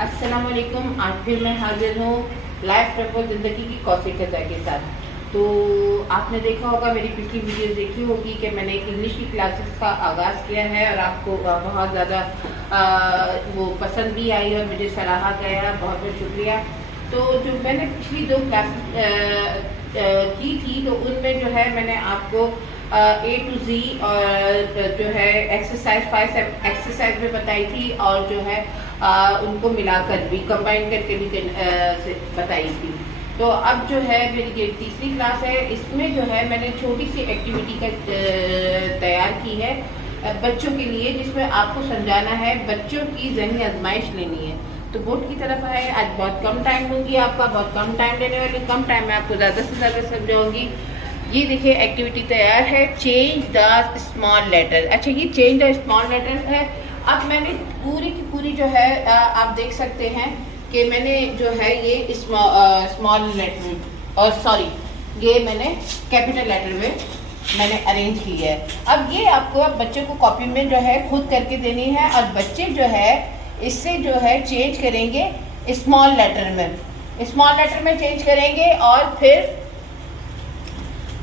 अस्सलाम वालेकुम। आज फिर मैं हाजिर हूँ लाइफ ट्रिपल ज़िंदगी की कॉफी कज़ा के साथ। तो आपने देखा होगा, मेरी पिछली वीडियो देखी होगी कि मैंने इंग्लिश की क्लासेस का आगाज़ किया है और आपको बहुत ज़्यादा वो पसंद भी आई और मुझे सराहा गया। बहुत बहुत शुक्रिया। तो जो मैंने पिछली दो क्लासेस की थी, तो उनमें जो है मैंने आपको A to Z और जो है एक्सरसाइज 5 एक्सरसाइज में बताई थी और जो है उनको मिलाकर भी कंबाइन करके भी बताई थी। तो अब जो है मेरी ये तीसरी क्लास है, इसमें जो है मैंने छोटी सी एक्टिविटी का तैयार की है बच्चों के लिए, जिसमें आपको समझाना है, बच्चों की ज़हनी आजमाइश लेनी है। तो बोर्ड की तरफ आए। आज बहुत कम टाइम लूँगी आपका, बहुत कम टाइम देने वाली, कम टाइम में आपको ज़्यादा से ज़्यादा समझाऊंगी। ये देखिए एक्टिविटी तैयार है, चेंज द स्मॉल लेटर। अच्छा, ये चेंज द स्मॉल लेटर है। अब मैंने पूरी की पूरी जो है आप देख सकते हैं कि मैंने जो है ये स्मॉल लेटर और सॉरी ये मैंने कैपिटल लेटर में मैंने अरेंज की है। अब ये आपको अब बच्चों को कॉपी में जो है खुद करके देनी है और बच्चे जो है इससे जो है चेंज करेंगे स्मॉल लेटर में चेंज करेंगे और फिर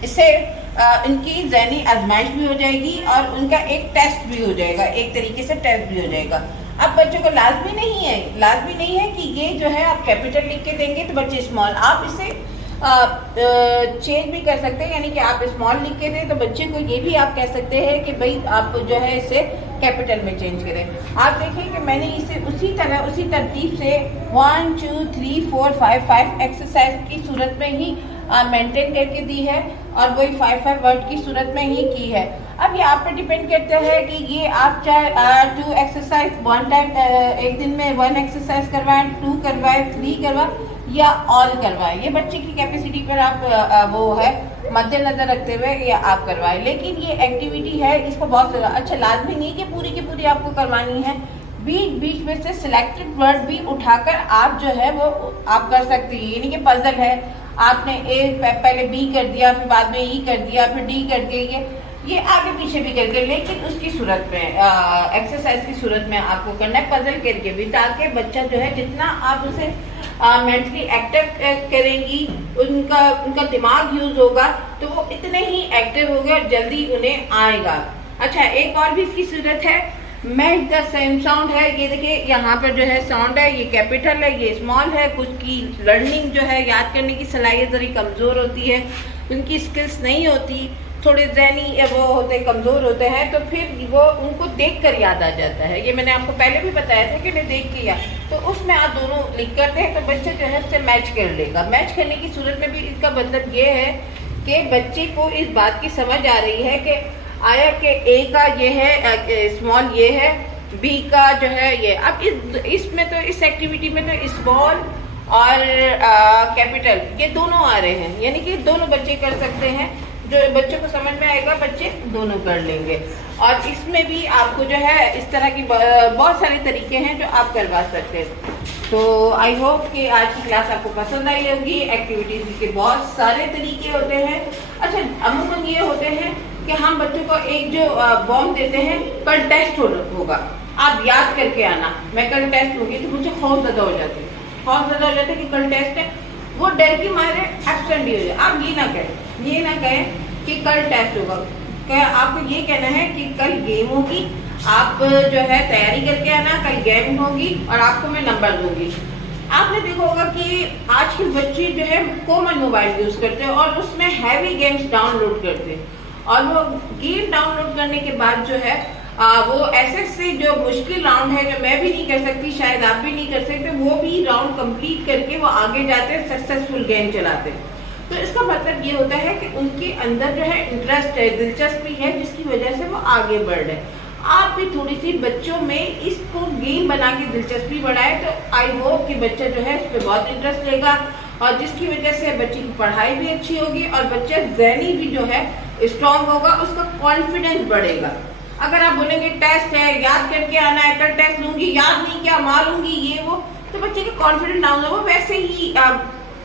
इससे इनकी ज़हनी आजमाइश भी हो जाएगी और उनका एक टेस्ट भी हो जाएगा, एक तरीके से टेस्ट भी हो जाएगा। अब बच्चों को लाजमी नहीं है कि ये जो है आप कैपिटल लिख के देंगे तो बच्चे स्मॉल, आप इसे चेंज भी कर सकते हैं, यानी कि आप स्मॉल लिख के दें तो बच्चे को ये भी आप कह सकते हैं कि भाई आप जो है इसे कैपिटल में चेंज करें। आप देखिए कि मैंने इसे उसी तरतीब से 1 2 3 4 5 एक्सरसाइज की सूरत में ही मेंटेन करके दी है और वही 5 वर्ड की सूरत में ही की है। अब ये आप पे डिपेंड करता है कि ये आप चाहे 2 एक्सरसाइज वन टाइम एक दिन में 1 एक्सरसाइज करवाएं, 2 करवाएं, 3 करवाएं या ऑल करवाएं। ये बच्चे की कैपेसिटी पर आप वो है मद्देनजर रखते हुए ये आप करवाएं। लेकिन ये एक्टिविटी है, इसको बहुत अच्छा लाजमी नहीं कि पूरी की पूरी आपको करवानी है। बीच में से सिलेक्टेड वर्ड भी उठाकर आप जो है वो आप कर सकती हैं, यानी कि पजल है, आपने ए पहले बी कर दिया, फिर बाद में ई कर दिया, फिर डी कर दिया, ये आगे पीछे भी करके, लेकिन उसकी सूरत में एक्सरसाइज की सूरत में आपको करना है पजल करके भी, ताकि बच्चा जो है जितना आप उसे मेंटली एक्टिव करेंगी, उनका दिमाग यूज होगा तो वो इतने ही एक्टिव होंगे और जल्दी उन्हें आएगा। अच्छा, एक और भी इसकी सूरत है, मैच द सेम साउंड है। ये देखिए यहाँ पर जो है साउंड है, ये कैपिटल है, ये स्मॉल है। कुछ की लर्निंग जो है, याद करने की सलाहियत जरी कमज़ोर होती है, उनकी स्किल्स नहीं होती, थोड़े ज़हनी वो होते कमज़ोर होते हैं, तो फिर वो उनको देख कर याद आ जाता है। ये मैंने आपको पहले भी बताया था कि मैं देख के या तो उसमें आप दोनों लिख करते हैं तो बच्चा जो है उससे मैच कर लेगा। मैच करने की सूरत में भी इसका मतलब ये है कि बच्चे को इस बात की समझ आ रही है कि आया कि ए का ये है स्मॉल, ये है बी का जो है ये। अब इसमें तो इस एक्टिविटी में तो स्मॉल और कैपिटल ये दोनों आ रहे हैं, यानी कि दोनों बच्चे कर सकते हैं। जो बच्चों को समझ में आएगा बच्चे दोनों कर लेंगे। और इसमें भी आपको जो है इस तरह की बहुत सारे तरीके हैं जो आप करवा सकते हैं। तो आई होप कि आज की क्लास आपको पसंद आई होगी। एक्टिविटीज के बहुत सारे तरीके होते हैं। अच्छा, अमूमन ये होते हैं कि हम बच्चों को एक जो बॉम्ब देते हैं, कल टेस्ट होगा, आप याद करके आना, मैं कल टेस्ट होगी, तो मुझे खौफ ज़्यादा हो जाते हैं कि कल टेस्ट है, वो डर की मारे एब्सेंट ही हो जाए। आप ये ना कहें कि कल टेस्ट होगा, आपको ये कहना है कि कल गेम होगी, आप जो है तैयारी करके आना, कल गेम होगी और आपको मैं नंबर दूंगी। आपने देखा होगा कि आज के बच्चे जो है कॉमन मोबाइल यूज करते हैं और उसमें हैवी गेम्स डाउनलोड करते हैं, और वो गेम डाउनलोड करने के बाद जो है वो ऐसे जो मुश्किल राउंड है, जो मैं भी नहीं कर सकती, शायद आप भी नहीं कर सकते, वो भी राउंड कंप्लीट करके वो आगे जाते हैं, सक्सेसफुल गेम चलाते हैं। तो इसका मतलब ये होता है कि उनके अंदर जो है इंटरेस्ट है, दिलचस्पी है, जिसकी वजह से वो आगे बढ़ रहे हैं। आप भी थोड़ी सी बच्चों में इसको गेम बना के दिलचस्पी बढ़ाए, तो आई होप कि बच्चा जो है इस पर बहुत इंटरेस्ट लेगा और जिसकी वजह से बच्चे की पढ़ाई भी अच्छी होगी और बच्चा ज़हनी भी जो है स्ट्रॉन्ग होगा, उसका कॉन्फिडेंस बढ़ेगा। अगर आप बोलेंगे टेस्ट है, याद करके आना है, कल टेस्ट लूंगी, याद नहीं क्या मारूंगी ये वो, तो बच्चे के कॉन्फिडेंस डाउन होगा। वैसे ही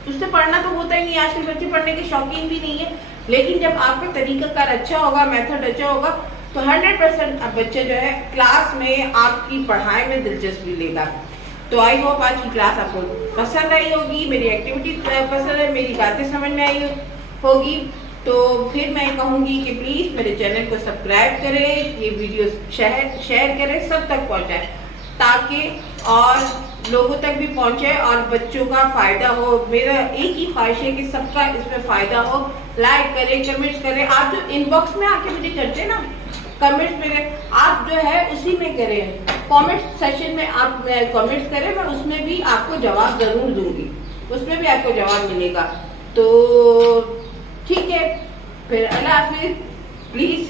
उससे पढ़ना तो होता ही नहीं, आजकल बच्चे पढ़ने के शौकीन भी नहीं है, लेकिन जब आपका तरीकाकार अच्छा होगा, मेथड अच्छा होगा, तो 100% बच्चे जो है क्लास में आपकी पढ़ाई में दिलचस्पी लेगा। तो आई होप आज की क्लास आपको पसंद आई होगी, मेरी एक्टिविटी पसंद है, मेरी बातें समझ में आई होगी। तो फिर मैं कहूँगी कि प्लीज़ मेरे चैनल को सब्सक्राइब करें, ये वीडियो शेयर करें, सब तक पहुँचाएं, ताकि और लोगों तक भी पहुँचे और बच्चों का फ़ायदा हो। मेरा एक ही ख्वाहिश है कि सबका इसमें फ़ायदा हो। लाइक करें, कमेंट्स करें। आप जो इनबॉक्स में आके मुझे करते हैं ना, कमेंट्स में आप जो है उसी में करें, कमेंट सेशन में आप कमेंट्स करें, मैं उसमें भी आपको जवाब ज़रूर दूंगी, उसमें भी आपको जवाब मिलेगा। तो ठीक है, फिर अल्लाह हाफिज़। प्लीज़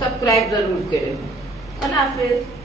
सब्सक्राइब ज़रूर करें। अल्लाह हाफिज़।